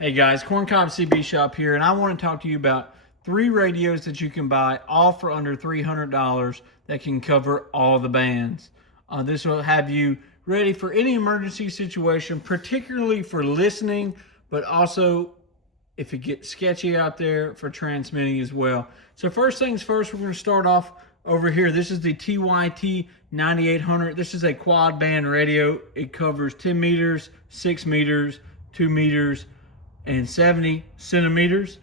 Hey guys, Corncob CB Shop here, and I want to talk to you about 3 radios that you can buy all for under $300 that can cover all the bands. This will have you ready for any emergency situation, particularly for listening, but also if it gets sketchy out there for transmitting as well. So first things first, we're going to start off over here. This is the TYT 9800. This is a quad band radio. It covers 10 meters, 6 meters, 2 meters, and 70 centimeters.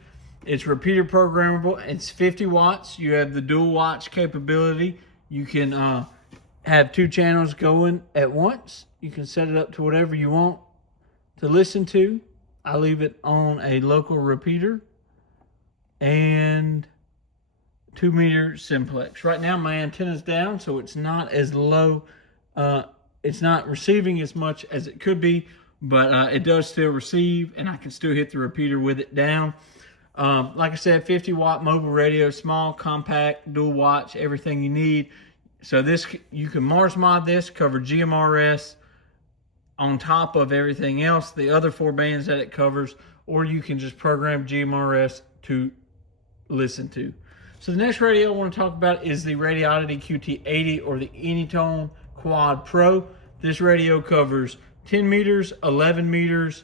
It's repeater programmable. It's 50 watts. You have the dual watch capability. You can have 2 channels going at once. You can set it up to whatever you want to listen to. I leave it on a local repeater and 2 meter simplex. Right now my antenna's down, so it's not as low. It's not receiving as much as it could be, but it does still receive, and I can still hit the repeater with it down. Like I said, 50 watt mobile radio, small, compact, dual watch, everything you need. So this, you can Mars mod this, cover GMRS on top of everything else, the other 4 bands that it covers, or you can just program GMRS to listen to. So the next radio I want to talk about is the Radioddity QT80 or the Anytone Quad Pro. This radio covers 10 meters, 11 meters,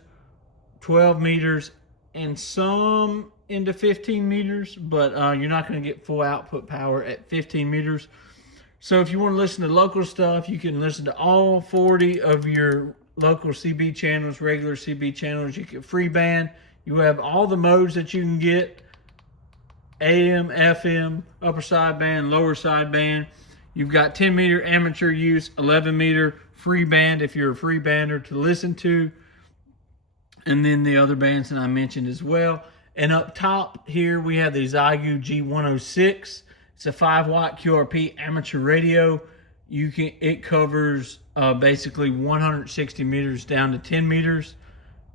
12 meters, and some into 15 meters, but you're not going to get full output power at 15 meters. So if you want to listen to local stuff, you can listen to all 40 of your local CB channels, regular CB channels. You get free band. You have all the modes that you can get: AM, FM, upper sideband, lower sideband. You've got 10 meter amateur use, 11 meter free band if you're a free bander to listen to, and then the other bands that I mentioned as well. And up top here we have the Xiegu G106. It's a 5 watt QRP amateur radio. It covers basically 160 meters down to 10 meters.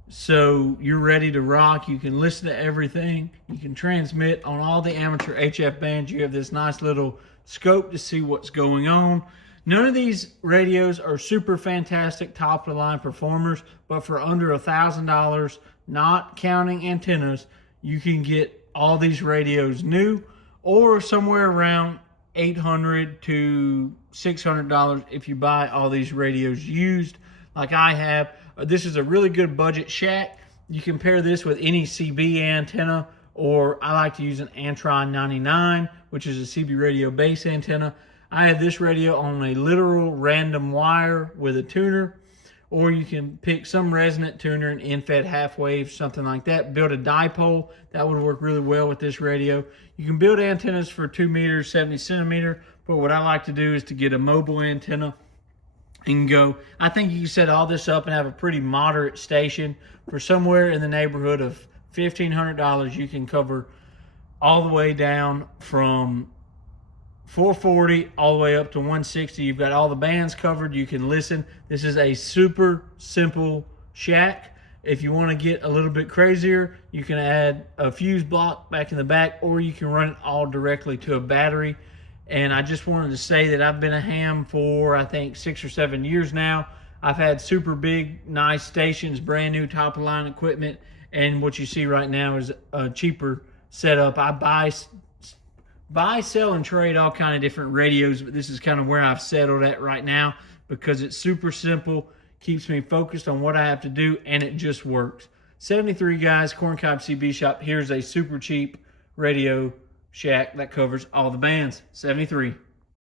So you're ready to rock. You can listen to everything. You can transmit on all the amateur HF bands. You have this nice little scope to see what's going on. None of these radios are super fantastic top of the line performers, but for under $1,000, not counting antennas, you can get all these radios new, or somewhere around $800 to $600 if you buy all these radios used like I have. This is a really good budget shack. You can pair this with any CB antenna, or I like to use an Antron 99, which is a CB radio base antenna. I have this radio on a literal random wire with a tuner, or you can pick some resonant tuner and end-fed half wave, something like that. Build a dipole. That would work really well with this radio. You can build antennas for 2 meters, 70 centimeter, but what I like to do is to get a mobile antenna and go. I think you can set all this up and have a pretty moderate station for somewhere in the neighborhood of $1,500. You can cover all the way down from 440 all the way up to 160. You've got all the bands covered. You can listen. This is a super simple shack. If you want to get a little bit crazier, you can add a fuse block back in the back, or you can run it all directly to a battery. And I just wanted to say that I've been a ham for, I think, 6 or 7 years now. I've had super big, nice stations, brand new top-of-line equipment, and what you see right now is a cheaper setup. I buy, sell, and trade all kind of different radios, but this is kind of where I've settled at right now because it's super simple, keeps me focused on what I have to do, and it just works. 73 guys, Corncob CB Shop. Here's a super cheap radio shack that covers all the bands. 73.